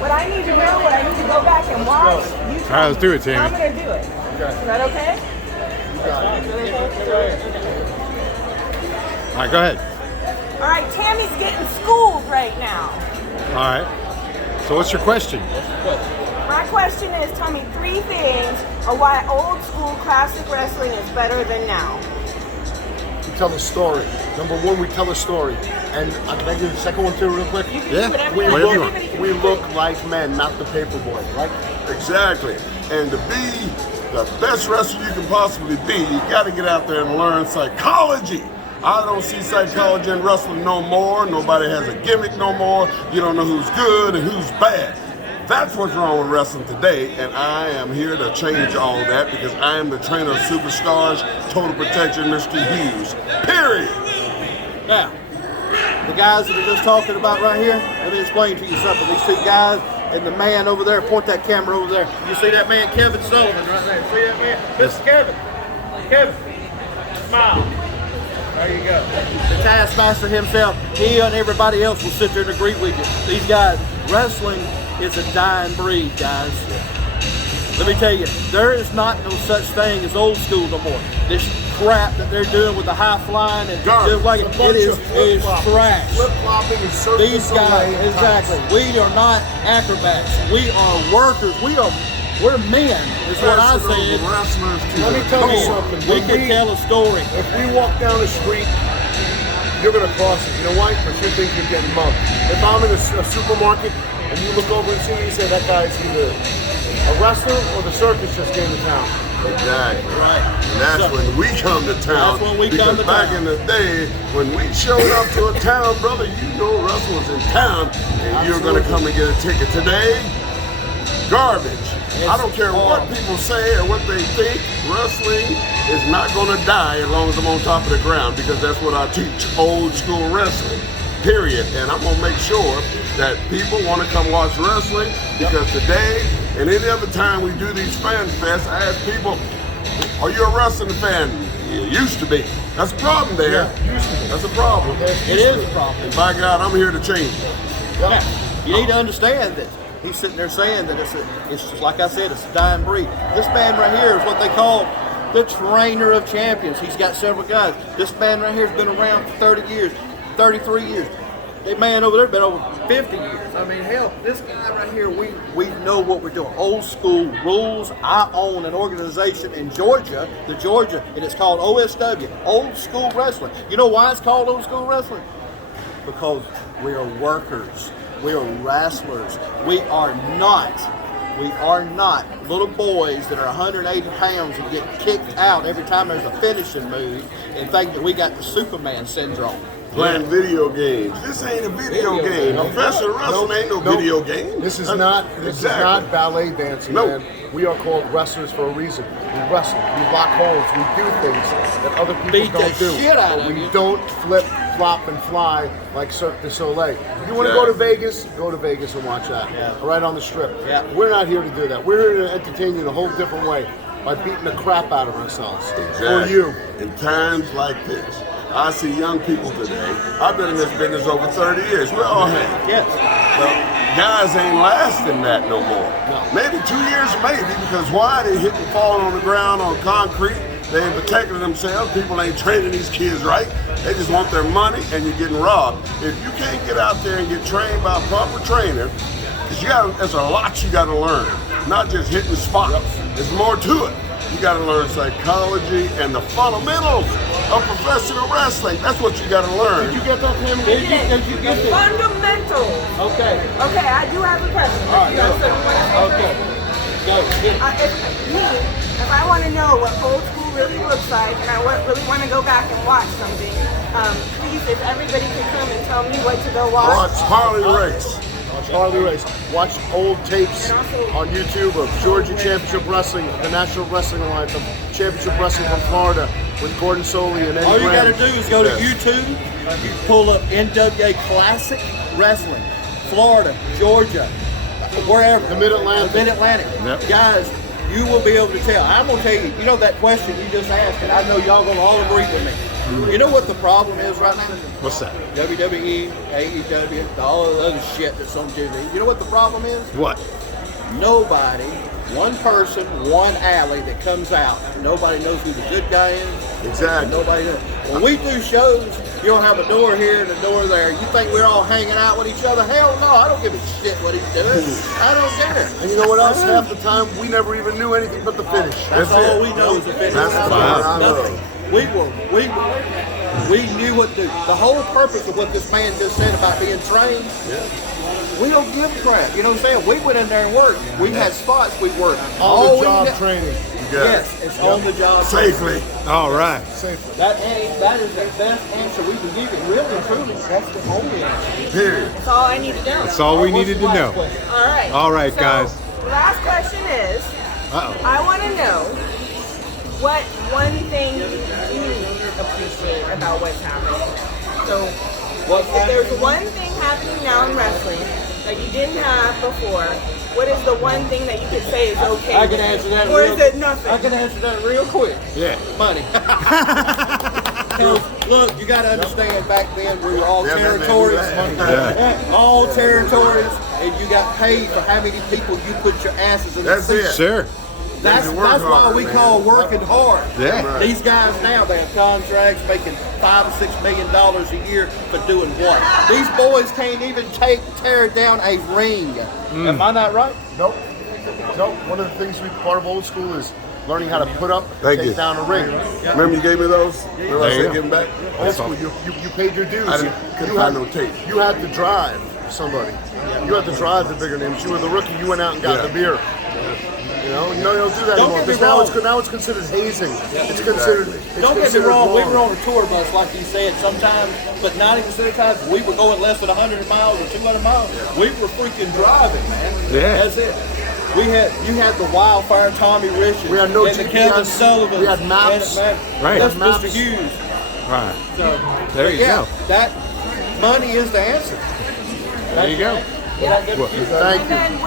what I need to know, what I need to go back and watch, you tell All right, let's do it, Tammy. I'm going to do it. Okay. Is that okay? You got it. All right, go ahead. All right, Tammy's getting schooled right now. All right. So what's your question? My question is, tell me 3 things of why old school classic wrestling is better than now. We tell a story. Number 1, we tell a story. And can I give the second one too real quick? You can Yeah, do whatever We you whatever you want. want. we look like men, not the paper boy, right? Exactly. And to be the best wrestler you can possibly be, you got to get out there and learn psychology. I don't see psychology in wrestling no more. Nobody has a gimmick no more. You don't know who's good and who's bad. That's what's wrong with wrestling today, and I am here to change all that because I am the trainer of superstars, total protection, Mr. Hughes. Period. Now, the guys that are just talking about right here, let me explain to you something. These 2 guys and the man over there, point that camera over there. You see that man, Kevin Sullivan, right there? See that man? This is Kevin. Kevin, smile. There you go. The Taskmaster himself, he and everybody else will sit there and agree with you. These guys, wrestling is a dying breed, guys. Let me tell you, there is not no such thing as old school no more. This crap that they're doing with the high flying and Garbage. just like it is trash. Flip-flopping and circus These guys, exactly. We are not acrobats. We are workers. We're men, is what I say. Wrestlers to Let me the tell you core. something. We When can tell a story. If we walk down the street, you're going to cross it. You know why? Because you think you're getting mugged. If I'm in a supermarket and you look over and see me, you say, that guy's either a wrestler or the circus just came to town. Exactly. Right. And that's So- when we come to town. That's when we because come to back town. in the day, when we showed up to a town, brother, you know wrestling was in town, and you're going to come and get a ticket. Today, garbage. I don't care what people say or what they think. Wrestling is not going to die as long as I'm on top of the ground because that's what I teach, old school wrestling, period. And I'm going to make sure that people want to come watch wrestling because today and any other time we do these fan fests, I ask people, are you a wrestling fan? You used to be. That's a problem there. Yeah, used to be. That's a problem. It is a problem. And by God, I'm here to change it. Yeah. You need to understand that he's sitting there saying that it's just like I said, it's a dying breed. This man right here is what they call the trainer of champions. He's got several guys. This man right here has been around for 30 years, 33 years. That man over there been over 50 years. I mean, hell, this guy right here, we know what we're doing. Old school rules. I own an organization in Georgia, and it's called OSW, Old School Wrestling. You know why it's called Old School Wrestling? Because we are workers. We are wrestlers. We are not little boys that are 180 pounds and get kicked out every time there's a finishing move and think that we got the Superman syndrome. Playing video games. This ain't a video game. Professional wrestling ain't no video game. This is not ballet dancing, No. man. We are called wrestlers for a reason. We wrestle, we lock holds, we do things that other people Beat the don't do. shit out But of we you. don't flip, flop, and fly like Cirque du Soleil. If you want to go to Vegas, go to Vegas and watch that. Yeah. Right on the strip. Yeah. We're not here to do that. We're here to entertain you in a whole different way by beating the crap out of ourselves. For you. In times like this, I see young people today. I've been in this business over 30 years. We all have. Yes. The guys ain't lasting that no more. Maybe 2 years, maybe, because why? They hit and falling on the ground on concrete. They ain't protecting themselves. People ain't training these kids right. They just want their money and you're getting robbed. If you can't get out there and get trained by a proper trainer, because there's a lot you got to learn. Not just hitting spots. There's more to it. You got to learn psychology and the fundamentals of professional wrestling. That's what you got to learn. Did you get that, Tammy? Did you get The this? fundamentals. Okay. Okay, I do have a question. All right. You know, so we wanna say Okay. first. Go. Get it. If I want to know what old school really looks like, and I really want to go back and watch something, please, if everybody could come and tell me what to go watch. Watch Harley race. Watch Harley race. Watch old tapes on YouTube of Georgia Championship Wrestling, the National Wrestling Alliance of Championship Wrestling from Florida with Gordon Soley and Eddie All you got to Graham. do is go to Yes. YouTube. You pull up NWA Classic Wrestling, Florida, Georgia, wherever. The Mid-Atlantic. The Mid-Atlantic. Yep. Guys, you will be able to tell. I'm going to tell you, you know that question you just asked, and I know y'all going to all agree with me. You know what the problem is right now? What's that? WWE, AEW, all of the other shit that's on TV. You know what the problem is? What? Nobody, one person, one alley that comes out. Nobody knows who the good guy is. Exactly. Nobody knows. When we do shows, you don't have a door here and a door there. You think we're all hanging out with each other? Hell no, I don't give a shit what he's doing. I don't care. And you know what else? Half the time, we never even knew anything but the finish. That's all we know is the finish. That's Wow. Nothing. We knew what to do. The whole purpose of what this man just said about being trained, we don't give a crap. You know what I'm saying? We went in there and worked. We had spots we worked. On the job training. Yes, it's on the job. Safely. All right. That is the best answer we can give you. Really and truly, that's the only answer. Period. That's all I need to know. That's all we What's needed the to last know. question? All right. All right, So, guys. The last question is, Uh-oh. I want to know what one thing you appreciate about what's happening. So, if there's one thing happening now in wrestling that you didn't have before, what is the one thing that you could say is okay? I can answer that. Or is it nothing? I can answer that real quick. Yeah. Money. Look, you got to understand. Back then, we were all Yeah, that made me territories. laugh. All territories, and you got paid for how many people you put your asses in. That's the it. seat. Sure. That's You work why hard, we man. call working hard. Yeah. Right. These guys now, they have contracts making $5 or $6 million a year for doing what? These boys can't even tear down a ring. Am I not right? Nope. One of the things part of old school is learning how to put up and Thank take you. down a ring. Remember you gave me those? Remember I There you said go. give them back? Old school, you paid your dues. I couldn't find no tape. You had to drive somebody. You had to drive the bigger names. You were the rookie. You went out and got Yeah. the beer. You know, you don't do that Don't anymore. get me Because wrong. now it's considered hazing. It's considered. It's Don't get me considered wrong, we wrong. were on a tour bus, like you said, sometimes, but 90% of the time, we were going less than 100 miles or 200 miles. We were freaking driving, man. Yeah. That's it. You had the wildfire Tommy Rich We had no and the GPS. Kevin Sullivan. We had maps. Right. That's Maps. Mr. Hughes. Right. So, There you yeah, go. that money is the answer. There you go. Yeah. Thank you. And then